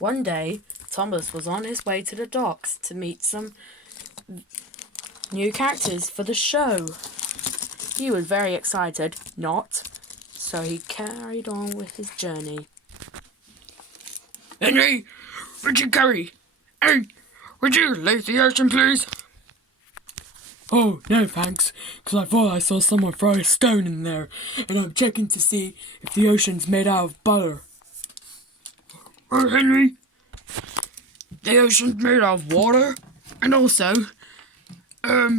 One day, Thomas was on his way to the docks to meet some new characters for the show. He was very excited, so he carried on with his journey. Henry, would you carry? Hey, would you leave the ocean, please? Oh, no thanks, because I thought I saw someone throw a stone in there, and I'm checking to see if the ocean's made out of butter. Oh, Henry, the ocean's made out of water, and also, there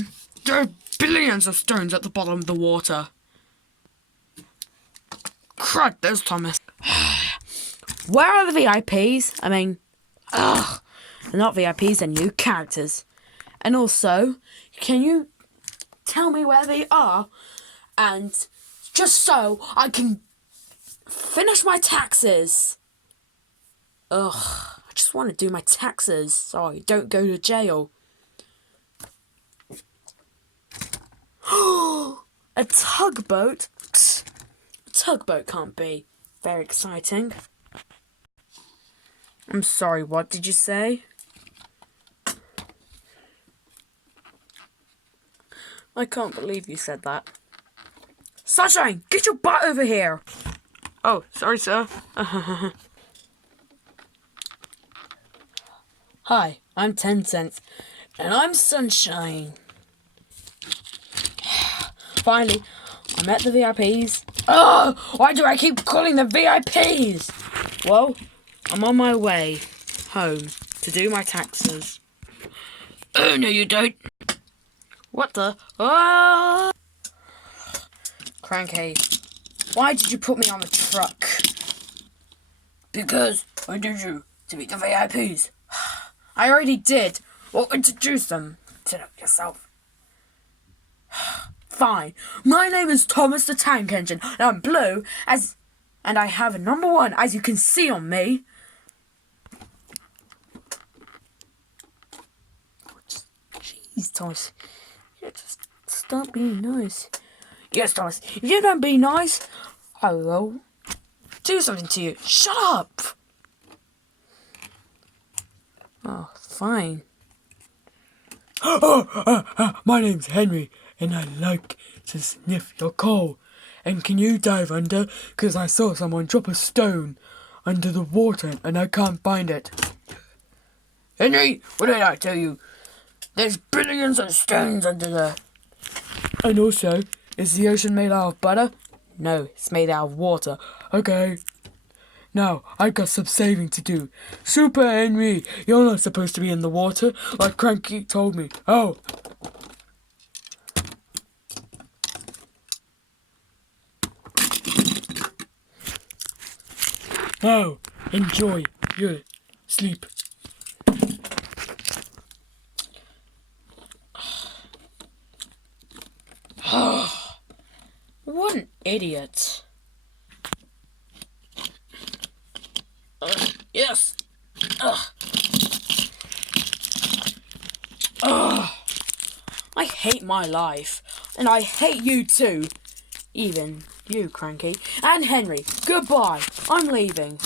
are billions of stones at the bottom of the water. Crud, there's Thomas. Where are the VIPs? They're not VIPs, they're new characters. And also, can you tell me where they are? And just so I can finish my taxes. I just want to do my taxes so I don't go to jail. A tugboat? A tugboat can't be very exciting. I'm sorry, what did you say? I can't believe you said that. Sunshine, get your butt over here! Oh, sorry, sir. Hi, I'm 10 cents, and I'm Sunshine. Finally, I met the VIPs. Why do I keep calling them VIPs? Well, I'm on my way home to do my taxes. Oh, no, you don't. What the? Cranky, why did you put me on the truck? Because I did you to meet the VIPs. I already did. Well, introduce them to yourself. Fine. My name is Thomas the Tank Engine, and I'm blue, and I have a number 1, as you can see on me. Jeez, Thomas. You just stop being nice. Yes, Thomas. If you don't be nice, I will do something to you. Shut up! Oh, fine. My name's Henry, and I like to sniff your coal. And can you dive under? Because I saw someone drop a stone under the water, and I can't find it. Henry, what did I tell you? There's billions of stones under there. And also, is the ocean made out of butter? No, it's made out of water. Okay. Now, I got some saving to do. Super Henry, you're not supposed to be in the water, like Cranky told me. Oh. Now, enjoy your sleep. What an idiot. Yes. I hate my life, and I hate you too. Even you, Cranky. And Henry, goodbye. I'm leaving.